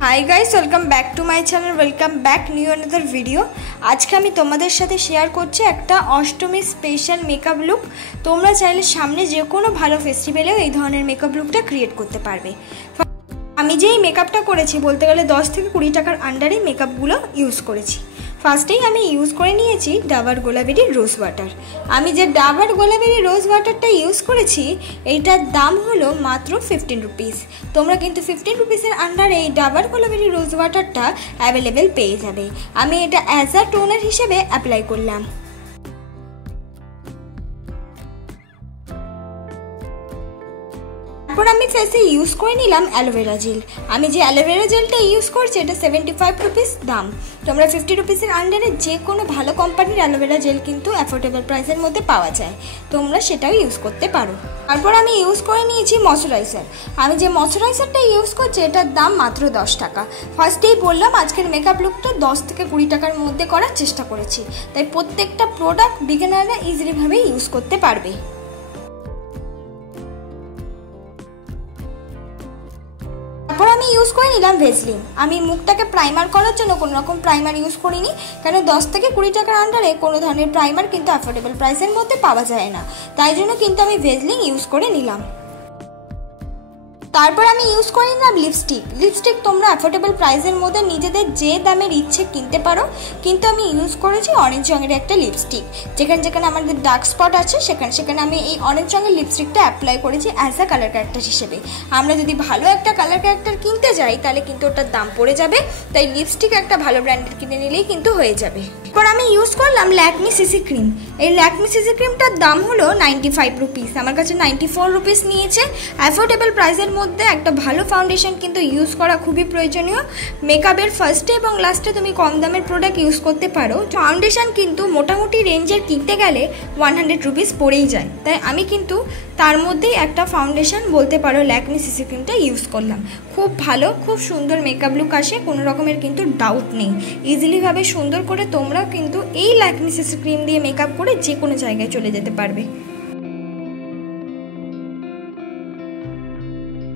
High guys welcome back to my channel welcome back new another video. आज के आमी तोमादेर साथे शेयर करछि एकटा अष्टमी स्पेशल मेकअप लुक। तोमरा चाइले सामने जे कोनो भालो फेस्टिवैलेও এই ধরনের মেকআপ লুকটা ক্রিয়েট করতে পারবে। আমি যেই মেকআপটা করেছি বলতে গেলে 10 থেকে 20 টাকার আন্ডারে মেকআপগুলো ইউজ করেছি। ফার্স্টেই আমি ইউজ করে নিয়েছি ডাবার গোলাবেরি রোজ ওয়াটার। আমি যে ডাবার গোলাবেরি রোজ ওয়াটারটা ইউজ করেছি এইটার দাম হলো মাত্র 15 রুপিস। তোমরা কিন্তু 15 রুপিসের আন্ডারে এই ডাবার গোলাবেরি রোজ ওয়াটারটা অ্যাভেলেবেল পেয়ে যাবে। আমি এটা অ্যাজ আ টোনার হিসেবে অ্যাপ্লাই করলাম। তারপর আমি ফেসে ইউজ করে নিলাম অ্যালোভেরা জেল। আমি যে অ্যালোভেরা জেলটা ইউজ করছি এটা 75 রুপিস দাম। তোমরা 50 রুপিসের আন্ডারে যে কোনো ভালো কোম্পানির অ্যালোভেরা জেল কিন্তু অ্যাফোর্ডেবল প্রাইসের মধ্যে পাওয়া যায়, তোমরা সেটাও ইউজ করতে পারো। তারপর আমি ইউজ করে নিয়েছি ময়শ্চারাইজার। আমি যে ময়শ্চারাইজারটা ইউজ করছি এটার দাম মাত্র 10 টাকা। ফার্স্টেই বললাম আজকের মেকআপ লুকটা 10 থেকে 20 টাকার মধ্যে করার চেষ্টা করেছি, তাই প্রত্যেকটা প্রোডাক্ট বিগিনাররা ইজিলিভাবে ইউজ করতে পারবে। তারপর আমি ইউজ করে নিলাম ভেসলিন। আমি মুখটাকে প্রাইমার করার জন্য কোনো রকম প্রাইমার ইউজ করিনি, কারণ 10 থেকে 20 টাকার আন্ডারে কোনো ধরনের প্রাইমার কিন্তু অ্যাফোর্ডেবল প্রাইসের মধ্যে পাওয়া যায় না, তাই জন্য কিন্তু আমি ভেসলিন ইউজ করে নিলাম। তারপর আমি ইউজ করে নিলাম লিপস্টিক। তোমরা অ্যাফোর্ডেবল প্রাইসের মধ্যে নিজেদের যে দামের ইচ্ছে কিনতে পারো, কিন্তু আমি ইউজ করেছি অরেঞ্জ রঙের একটা লিপস্টিক। যেখানে যেখানে আমাদের ডার্ক স্পট আছে সেখানে আমি এই অরেঞ্জ রঙের লিপস্টিকটা অ্যাপ্লাই করেছি অ্যাজ আ কালার ক্যারেক্টার হিসেবে। আমরা যদি ভালো একটা কালার ক্যারেক্টার কিনতে যাই তাহলে কিন্তু ওটার দাম পড়ে যাবে, তাই লিপস্টিক একটা ভালো ব্র্যান্ডের কিনে নিলেই কিন্তু হয়ে যাবে। এরপর আমি ইউজ করলাম ল্যাকমি সিসি ক্রিম। এই ল্যাকমি সিসি ক্রিমটার দাম হলো 95 রুপিস। আমার কাছে 94 রুপিস নিয়েছে। অ্যাফোর্ডেবল প্রাইসের মধ্যে একটা ভালো ফাউন্ডেশন কিন্তু ইউজ করা খুবই প্রয়োজনীয়। মেকআপের ফার্স্টে এবং লাস্টে তুমি কম দামের প্রোডাক্ট ইউজ করতে পারো। ফাউন্ডেশন কিন্তু মোটামুটি রেঞ্জের কিনতে গেলে 100 রুপিস পড়েই যায়, তাই আমি কিন্তু তার মধ্যেই একটা ফাউন্ডেশন বলতে পারো ল্যাকমি সিসি ক্রিমটা ইউজ করলাম। খুব ভালো, খুব সুন্দর মেকআপ লুক আসে, কোনো রকমের কিন্তু ডাউট নেই। ইজিলিভাবে সুন্দর করে তোমরাও কিন্তু এই ল্যাকমি সিসি ক্রিম দিয়ে মেকআপ করে যে কোনো জায়গায় চলে যেতে পারবে।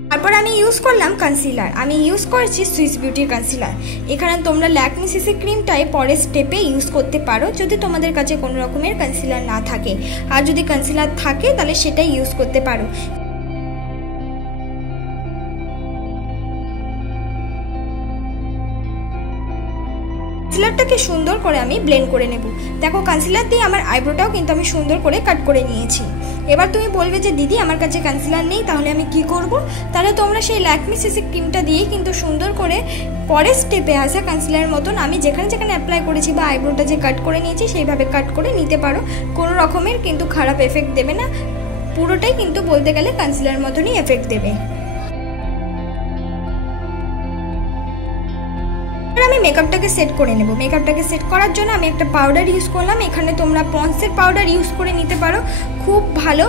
তারপর আমি ইউজ করলাম কনসিলার। আমি ইউজ করেছি সুইস বিউটির কনসিলার। এখানে তোমরা ল্যাকমি সিসি ক্রিমটাই পরের স্টেপে ইউজ করতে পারো যদি তোমাদের কাছে কোনো রকমের কনসিলার না থাকে, আর যদি কনসিলার থাকে তাহলে সেটাই ইউজ করতে পারো। কনসিলারটাকে সুন্দর করে আমি ব্লেন্ড করে নেব। দেখো কনসিলার দিয়ে আমার আইব্রোটাও কিন্তু আমি সুন্দর করে কাট করে নিয়েছি। এবার তুমি বলবে যে দিদি আমার কাছে কনসিলার নেই, তাহলে আমি কি করব? তাহলে তোমরা সেই ল্যাকমি সিসি ক্রিমটা দিয়েই কিন্তু সুন্দর করে পরের স্টেপে আসা কনসিলারের মতন আমি যেখানে যেখানে অ্যাপ্লাই করেছি বা আইব্রোটা যে কাট করে নিয়েছি সেইভাবে কাট করে নিতে পারো। কোনো রকমের কিন্তু খারাপ এফেক্ট দেবে না, পুরোটাই কিন্তু বলতে গেলে কনসিলার মতনই এফেক্ট দেবে। আমি মেকআপটাকে সেট করে নেব। মেকআপটাকে সেট করার জন্য আমি একটা পাউডার ইউজ করলাম। এখানে তোমরা পন্সের পাউডার ইউজ করে নিতে পারো, খুব ভালো।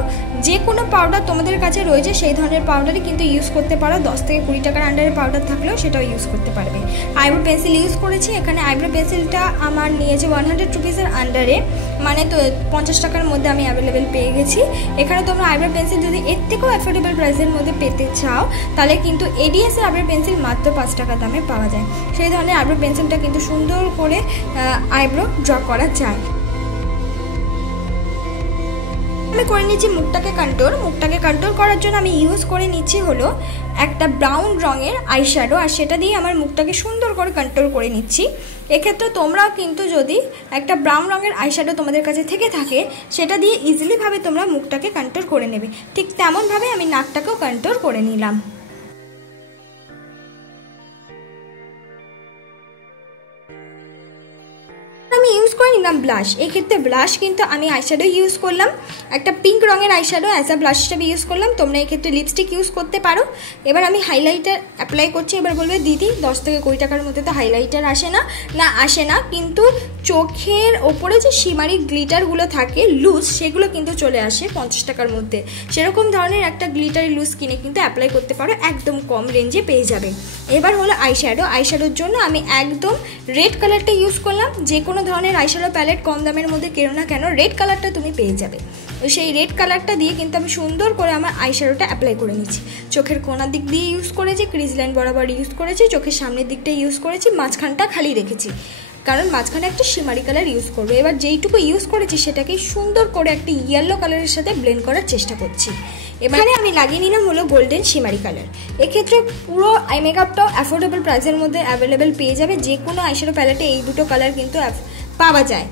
যে কোনো পাউডার তোমাদের কাছে রয়েছে সেই ধরনের পাউডারই কিন্তু ইউজ করতে পারো। 10 থেকে 20 টাকার আন্ডারে পাউডার থাকলেও সেটাও ইউজ করতে পারবে। আইব্রো পেন্সিল ইউজ করেছি। এখানে আইব্রো পেন্সিলটা আমার নিয়েছে 100 রুপিসের আন্ডারে, মানে তো 50 টাকার মধ্যে আমি অ্যাভেলেবেল পেয়ে গেছি। এখানে তোমরা আইব্রো পেন্সিল যদি এর থেকেও অ্যাফোর্ডেবল প্রাইসের মধ্যে পেতে চাও তাহলে কিন্তু এডিএসের আইব্রো পেন্সিল মাত্র 5 টাকা দামে পাওয়া যায়। সেই ধরনের আইব্রো পেন্সিলটা কিন্তু সুন্দর করে আইব্রো ড্র করা যায়। আমি করে নিচ্ছি মুখটাকে কন্ট্রোল। মুখটাকে কন্ট্রোল করার জন্য আমি ইউজ করে নিচ্ছি হলো একটা ব্রাউন রঙের আইশ্যাডো, আর সেটা দিয়ে আমার মুখটাকে সুন্দর করে কন্ট্রোল করে নিচ্ছি। এক্ষেত্রে তোমরাও কিন্তু যদি একটা ব্রাউন রঙের আইশ্যাডো তোমাদের কাছে থেকে থাকে সেটা দিয়ে ইজিলিভাবে তোমরা মুখটাকে কন্ট্রোল করে নেবে। ঠিক তেমনভাবে আমি নাকটাকেও কন্ট্রোল করে নিলাম। আমি ইউজ করে নিলাম ব্লাশ। এক্ষেত্রে ব্লাশ কিন্তু আমি আইশ্যাডো ইউজ করলাম, একটা পিঙ্ক রঙের আইশ্যাডো অ্যাজ আ ব্লাশ হিসেবে ইউজ করলাম। তোমরা এক্ষেত্রে লিপস্টিক ইউজ করতে পারো। এবার আমি হাইলাইটার অ্যাপ্লাই করছি। এবার বলবে দিদি 10 থেকে 20 টাকার মধ্যে তো হাইলাইটার আসে না। না আসে না, কিন্তু চোখের ওপরে যে শিমারি গ্লিটারগুলো থাকে লুজ, সেগুলো কিন্তু চলে আসে 50 টাকার মধ্যে। সেরকম ধরনের একটা গ্লিটারি লুজ কিনে কিন্তু অ্যাপ্লাই করতে পারো, একদম কম রেঞ্জে পেয়ে যাবে। এবার হলো আইশ্যাডো। আইশ্যাডোর জন্য আমি একদম রেড কালারটা ইউজ করলাম। যে কোনো ধরনের আইশ্যাডো আইশ্যাডো প্যালেট কম দামের মধ্যে কেনো না কেন, রেড কালারটা তুমি পেয়ে যাবে। তো সেই রেড কালারটা দিয়ে কিন্তু আমি সুন্দর করে আমার আইশ্যাডোটা অ্যাপ্লাই করে নিচ্ছি। চোখের কোনার দিক দিয়ে ইউজ করেছি, ক্রিজ লাইন বরাবর ইউজ করেছি, চোখের সামনের দিকটা ইউজ করেছি, মাঝখানটা খালি রেখেছি, কারণ মাঝখানে একটা শিমারি কালার ইউজ করবো। এবার যেইটুকু ইউজ করেছি সেটাকে সুন্দর করে একটা ইয়েলো কালারের সাথে ব্লেন্ড করার চেষ্টা করছি। এবারে আমি লাগিয়ে নিলাম হলো গোল্ডেন শিমারি কালার। এক্ষেত্রে পুরো আই মেকআপটাও অ্যাফোর্ডেবল প্রাইসের মধ্যে অ্যাভেলেবেল পেয়ে যাবে। যে কোনো আইশ্যাডো প্যালেটে এই দুটো কালার কিন্তু পাওয়া যায়।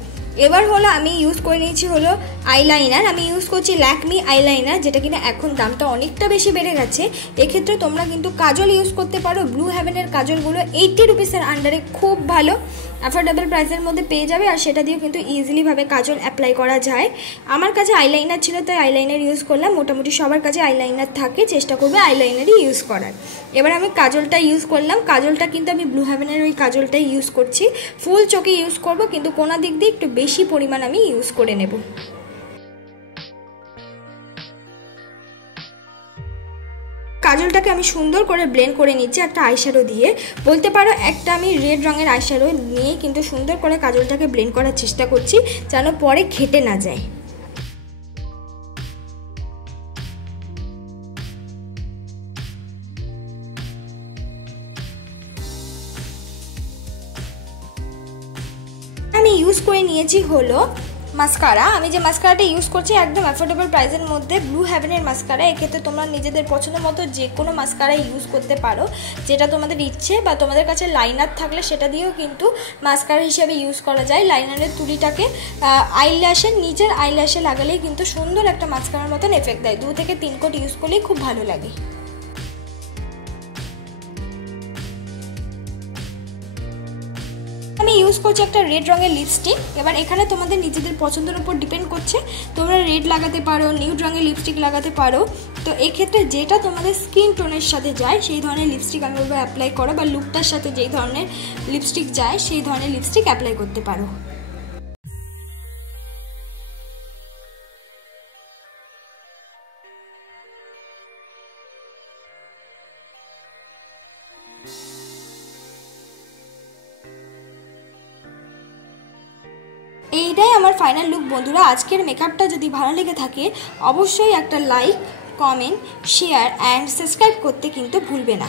এবার হলো আমি ইউজ করে নিয়েছি হলো আইলাইনার। আমি ইউজ করছি ল্যাকমি আইলাইনার, যেটা কিনা এখন দামটা অনেকটা বেশি বেড়ে গেছে। এক্ষেত্রে তোমরা কিন্তু কাজল ইউজ করতে পারো। ব্লু হেভেনের কাজলগুলো 80 রুপিসের আন্ডারে খুব ভালো অ্যাফোর্ডেবল প্রাইসের মধ্যে পেয়ে যাবে, আর সেটা দিয়েও কিন্তু ইজিলিভাবে কাজল অ্যাপ্লাই করা যায়। আমার কাছে আইলাইনার ছিল তাই আইলাইনার ইউজ করলাম। মোটামুটি সবার কাছে আইলাইনার থাকে, চেষ্টা করবে আইলাইনারই ইউজ করার। এবার আমি কাজলটা ইউজ করলাম। কাজলটা কিন্তু আমি ব্লু হেভেনের ওই কাজলটাই ইউজ করছি। ফুল চোখে ইউজ করব, কিন্তু কোনা দিক দিয়ে একটু বেশি পরিমাণ আমি ইউজ করে নেব। কাজলটাকে আমি সুন্দর করে ব্লেন্ড করে নিচ্ছি একটা আইশ্যাডো দিয়ে। বলতে পারো একটা আমি রেড রঙের আইশ্যাডো নিয়ে কিন্তু সুন্দর করে কাজলটাকে ব্লেন্ড করার চেষ্টা করছি, যেন পরে ঘেটে না যায়। আমি ইউজ করে নিয়েছি হলো মাস্কারা। আমি যে মাস্কারাটা ইউজ করছি একদম অ্যাফোর্ডেবল প্রাইসের মধ্যে, ব্লু হেভেনের মাস্কারা। এক্ষেত্রে তোমরা নিজেদের পছন্দ মতো যে কোনো মাস্কারা ইউজ করতে পারো, যেটা তোমাদের ইচ্ছে, বা তোমাদের কাছে লাইনার থাকলে সেটা দিয়েও কিন্তু মাস্কারা হিসেবে ইউজ করা যায়। লাইনারের তুলিটাকে আইল্যাশের নিচের আইল্যাশে লাগালেই কিন্তু সুন্দর একটা মাস্কারার মতন এফেক্ট দেয়। 2 থেকে 3 কোট ইউজ করলেই খুব ভালো লাগে। আমি ইউজ করছি একটা রেড রঙের লিপস্টিক। এবার এখানে তোমাদের নিজেদের পছন্দের উপর ডিপেন্ড করছে, তোমরা রেড লাগাতে পারো, নিউড রঙের লিপস্টিক লাগাতে পারো। তো এক্ষেত্রে যেটা তোমাদের স্কিন টোনের সাথে যায় সেই ধরনের লিপস্টিক আমি বলবো অ্যাপ্লাই করো, বা লুকটার সাথে যেই ধরনের লিপস্টিক যায় সেই ধরনের লিপস্টিক অ্যাপ্লাই করতে পারো। এইটাই আমার ফাইনাল লুক বন্ধুরা। আজকের মেকআপটা যদি ভালো লেগে থাকে অবশ্যই একটা like, comment, share and subscribe করতে কিন্তু ভুলবে না।